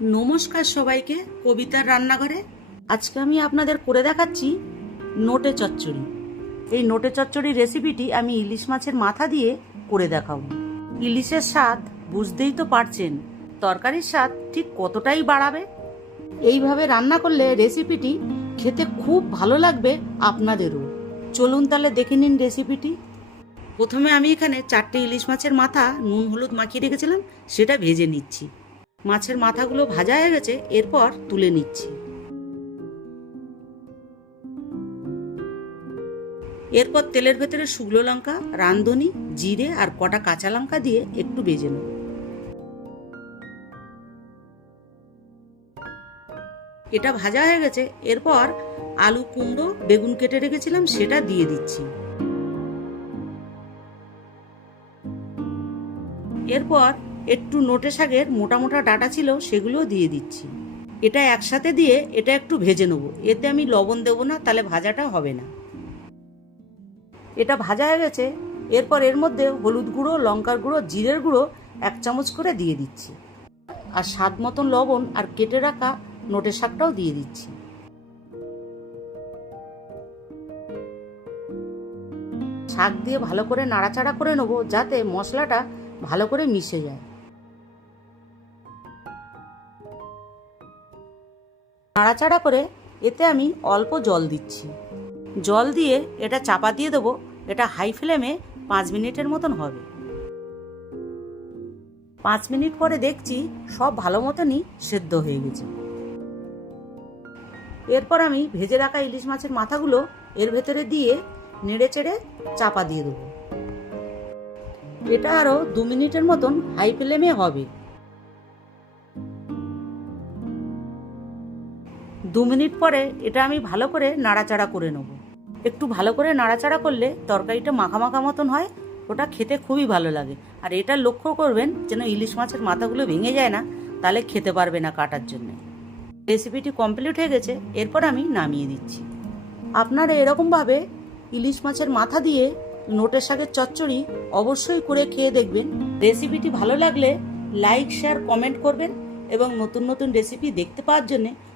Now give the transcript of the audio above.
নমস্কার সবাইকে কবিতার রান্নাঘরে। আজকে আমি আপনাদের করে দেখাচ্ছি নোটে চচ্চড়ি। এই নোটে চচ্চড়ি রেসিপিটি আমি ইলিশ মাছের মাথা দিয়ে করে দেখাবো। ইলিশের স্বাদ বুঝতেই তো পারছেন, তরকারির স্বাদ ঠিক কতটাই বাড়াবে। এইভাবে রান্না করলে রেসিপিটি খেতে খুব ভালো লাগবে আপনাদেরও। চলুন তাহলে দেখে নিন রেসিপিটি। প্রথমে আমি এখানে চারটে ইলিশ মাছের মাথা নুন হলুদ মাখিয়ে রেখেছিলাম, সেটা ভেজে নিচ্ছি। মাছের মাথাগুলো ভাজা হয়ে গেছে, এরপর তুলে নিচ্ছি। এরপর তেলের ভেতরে শুকনো লঙ্কা রান্ধনি জিরে আর কটা কাঁচা লঙ্কা দিয়ে একটু ভেজে নেব। এটা ভাজা হয়ে গেছে, এরপর আলু কুমড়ো, বেগুন কেটে রেখেছিলাম, সেটা দিয়ে দিচ্ছি। এরপর একটু নোটে শাকের মোটা মোটা ডাটা ছিল, সেগুলোও দিয়ে দিচ্ছি। এটা একসাথে দিয়ে এটা একটু ভেজে নেব। এতে আমি লবণ দেবো না, তাহলে ভাজাটা হবে না। এটা ভাজা হয়ে গেছে। এরপর এর মধ্যে হলুদ গুঁড়ো, লঙ্কার গুঁড়ো, জিরের গুঁড়ো এক চামচ করে দিয়ে দিচ্ছি। আর স্বাদ মতন লবণ আর কেটে রাখা নোটে শাকটাও দিয়ে দিচ্ছি। শাক দিয়ে ভালো করে নাড়াচাড়া করে নেব, যাতে মশলাটা ভালো করে মিশে যায়। নাড়াচাড়া করে এতে আমি অল্প জল দিচ্ছি। জল দিয়ে এটা চাপা দিয়ে দেবো। এটা হাই ফ্লেমে পাঁচ মিনিটের মতন হবে। পাঁচ মিনিট পরে দেখছি সব ভালো মতনই সেদ্ধ হয়ে গেছে। এরপর আমি ভেজে রাখা ইলিশ মাছের মাথাগুলো এর ভেতরে দিয়ে নেড়ে চেড়ে চাপা দিয়ে দেবো। এটা আরও দু মিনিটের মতন হাই ফ্লেমে হবে। দু মিনিট পরে এটা আমি ভালো করে নাড়াচাড়া করে নেব। একটু ভালো করে নাড়াচাড়া করলে তরকারিটা মাখা মাখা মতন হয়, ওটা খেতে খুবই ভালো লাগে। আর এটা লক্ষ্য করবেন, যেন ইলিশ মাছের মাথাগুলো ভেঙে যায় না, তাহলে খেতে পারবে না কাটার জন্য। রেসিপিটি কমপ্লিট হয়ে গেছে, এরপর আমি নামিয়ে দিচ্ছি। আপনারা এরকমভাবে ইলিশ মাছের মাথা দিয়ে নোটের শাকের চচ্চড়ি অবশ্যই করে খেয়ে দেখবেন। রেসিপিটি ভালো লাগলে লাইক, শেয়ার, কমেন্ট করবেন এবং নতুন নতুন রেসিপি দেখতে পাওয়ার জন্য